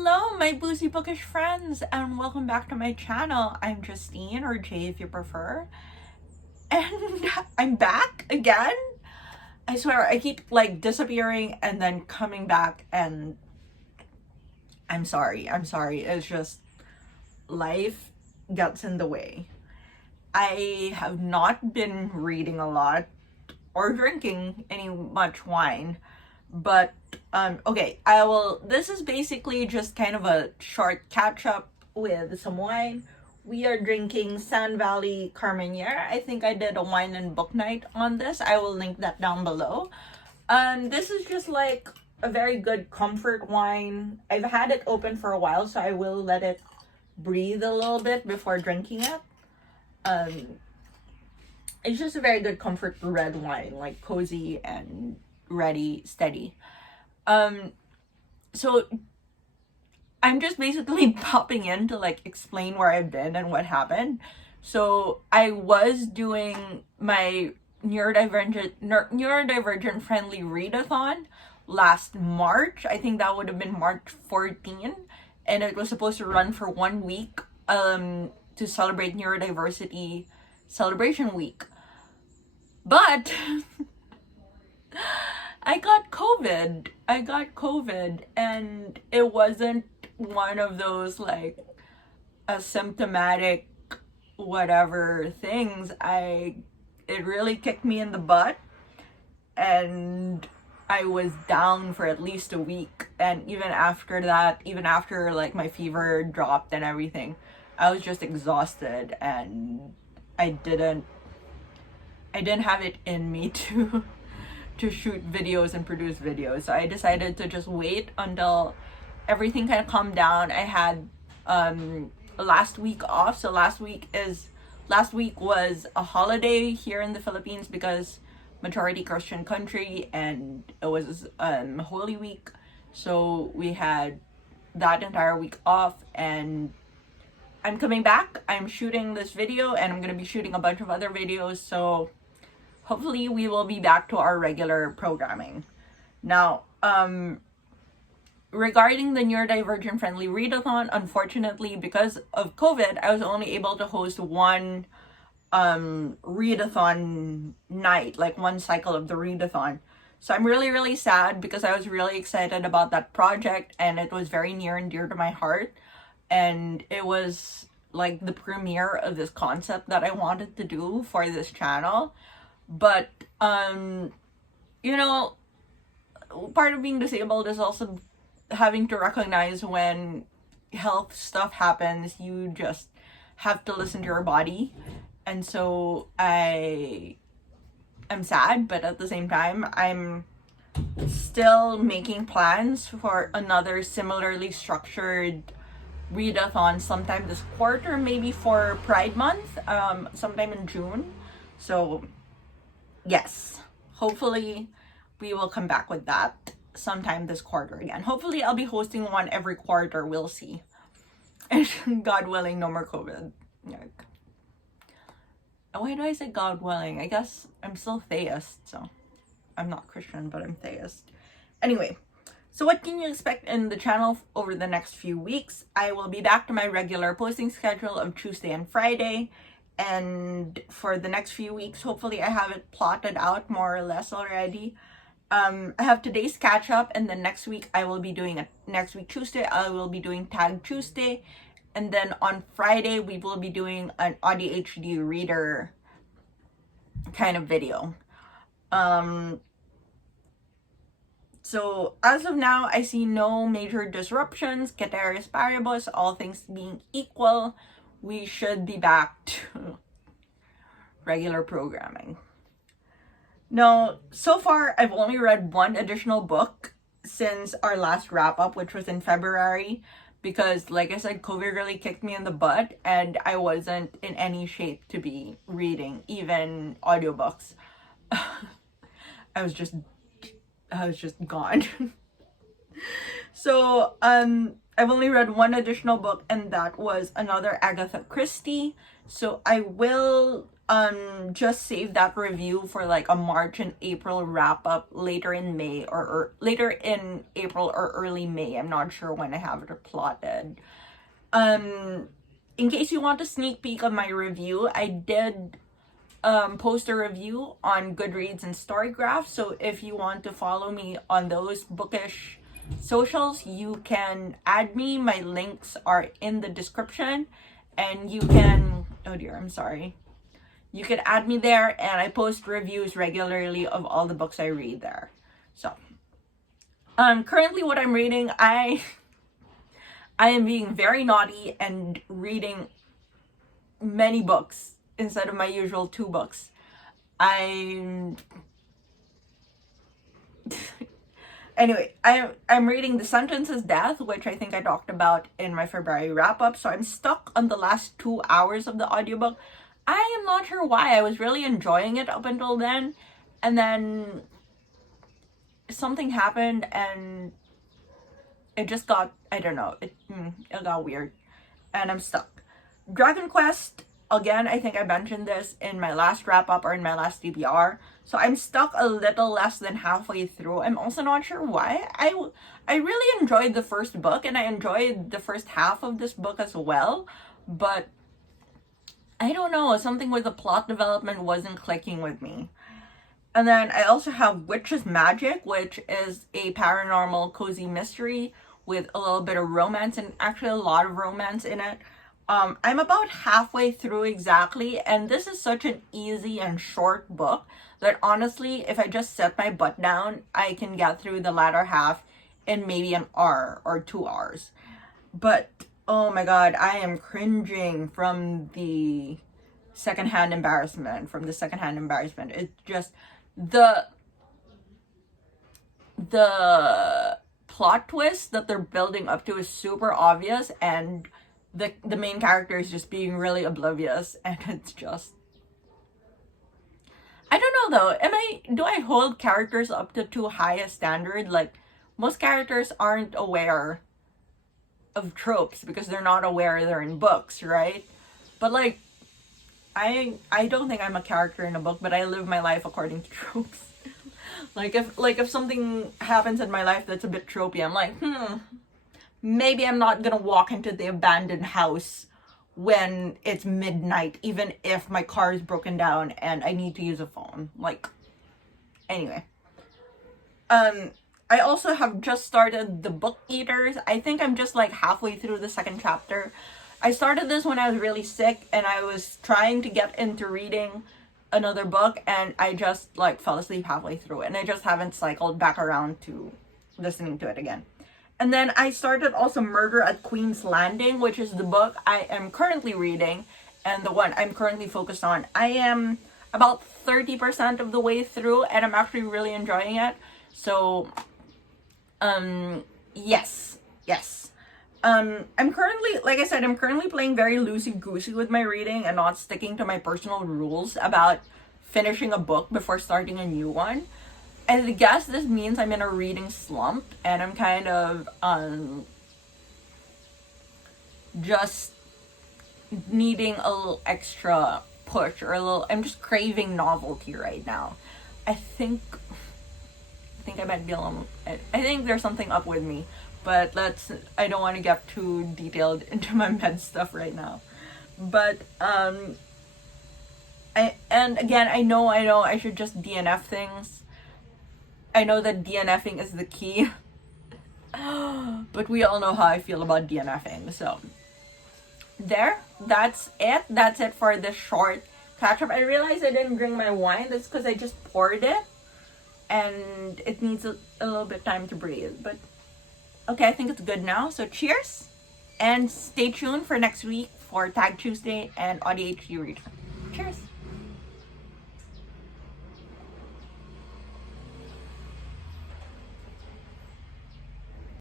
Hello, my Boozy Bookish friends, and welcome back to my channel. I'm Justine, or Jay if you prefer, and I'm back again. I swear, I keep like disappearing and then coming back, and I'm sorry. It's just life gets in the way. I have not been reading a lot or drinking any much wine, but okay, this is basically just kind of a short catch up with some wine. We are drinking Sand Valley Carmenere. I think I did a wine and book night on this. I will link that down below. This is just like a very good comfort wine. I've had it open for a while, so I will let it breathe a little bit before drinking it. It's just a very good comfort red wine, like cozy and ready, steady. So I'm just basically popping in to like explain where I've been and what happened. So I was doing my neurodivergent friendly readathon last March. I think that would have been March 14, and it was supposed to run for 1 week to celebrate neurodiversity celebration week. But I got COVID, and it wasn't one of those like asymptomatic whatever things. It really kicked me in the butt, and I was down for at least a week. And even after that, even after like my fever dropped and everything, I was just exhausted, and I didn't have it in me to shoot videos and produce videos. So I decided to just wait until everything kind of calmed down. I had last week off. So last week was a holiday here in the Philippines because majority Christian country, and it was Holy Week. So we had that entire week off, and I'm coming back. I'm shooting this video, and I'm gonna be shooting a bunch of other videos. So hopefully we will be back to our regular programming. Now, regarding the neurodivergent friendly readathon, unfortunately, because of COVID, I was only able to host one readathon night, like one cycle of the readathon. So I'm really sad because I was really excited about that project, and it was very near and dear to my heart, and it was like the premiere of this concept that I wanted to do for this channel. But you know, part of being disabled is also having to recognize when health stuff happens. You just have to listen to your body. And so I'm sad, but at the same time I'm still making plans for another similarly structured readathon sometime this quarter, maybe for Pride Month, sometime in June. So yes, hopefully we will come back with that sometime this quarter again. Hopefully I'll be hosting one every quarter. We'll see. And God willing, no more COVID. Like, why do I say God willing? I guess I'm still theist, so I'm not Christian, but I'm theist. Anyway, so what can you expect in the channel over the next few weeks? I will be back to my regular posting schedule of Tuesday and Friday. And for the next few weeks, hopefully I have it plotted out more or less already. I have today's catch up, and then next week Tuesday, I will be doing Tag Tuesday. And then on Friday, we will be doing an ADHD reader kind of video. So as of now, I see no major disruptions. Ceteris paribus, all things being equal, we should be back to regular programming. Now, so far, I've only read one additional book since our last wrap up, which was in February, because like I said, COVID really kicked me in the butt, and I wasn't in any shape to be reading, even audiobooks. I was just gone. So, I've only read one additional book, and that was another Agatha Christie. So I will just save that review for like a March and April wrap up later in May, or later in April or early May. I'm not sure when I have it plotted. In case you want a sneak peek of my review, I did post a review on Goodreads and Storygraph. So if you want to follow me on those bookish socials, you can add me. My links are in the description, and you can, oh dear, I'm sorry. You can add me there, and I post reviews regularly of all the books I read there. So, currently what I'm reading, I am being very naughty and reading many books instead of my usual 2 books. Anyway, I'm reading The Sentence is Death, which I think I talked about in my February wrap-up. So I'm stuck on the last 2 hours of the audiobook. I am not sure why. I was really enjoying it up until then, and then something happened and it just got, I don't know, it got weird, and I'm stuck. Dragon Quest, again, I think I mentioned this in my last wrap-up or in my last TBR. So I'm stuck a little less than halfway through. I'm also not sure why. I really enjoyed the first book, and I enjoyed the first half of this book as well, but I don't know, something with the plot development wasn't clicking with me. And then I also have Witch's Magic, which is a paranormal cozy mystery with a little bit of romance, and actually a lot of romance in it. I'm about halfway through exactly, and this is such an easy and short book that honestly, if I just set my butt down, I can get through the latter half in maybe an hour or 2 hours. But oh my god, I am cringing from the secondhand embarrassment. It's just the plot twist that they're building up to is super obvious, and the main character is just being really oblivious, and it's just, I don't know though. Do I hold characters up to too high a standard? Like, most characters aren't aware of tropes because they're not aware they're in books, right? But like, I don't think I'm a character in a book, but I live my life according to tropes. like if something happens in my life that's a bit tropey, I'm like, maybe I'm not gonna walk into the abandoned house when it's midnight, even if my car is broken down and I need to use a phone. Like, anyway. I also have just started The Book Eaters. I think I'm just like halfway through the second chapter. I started this when I was really sick, and I was trying to get into reading another book, and I just like fell asleep halfway through, and I just haven't cycled back around to listening to it again. And then I started also Murder at Queen's Landing, which is the book I am currently reading and the one I'm currently focused on. I am about 30% of the way through, and I'm actually really enjoying it. So, yes. I'm currently, like I said, I'm currently playing very loosey-goosey with my reading and not sticking to my personal rules about finishing a book before starting a new one. I guess this means I'm in a reading slump, and I'm kind of, just needing a little extra push, or I'm just craving novelty right now. I think I might be alone. I think there's something up with me, but I don't want to get too detailed into my med stuff right now. But, and again, I know I should just DNF things. I know that DNFing is the key, but we all know how I feel about DNFing, so that's it for this short catch up. I realized I didn't drink my wine. That's because I just poured it, and it needs a little bit time to breathe, but okay, I think it's good now. So cheers, and stay tuned for next week for Tag Tuesday and ADHD Read. Cheers.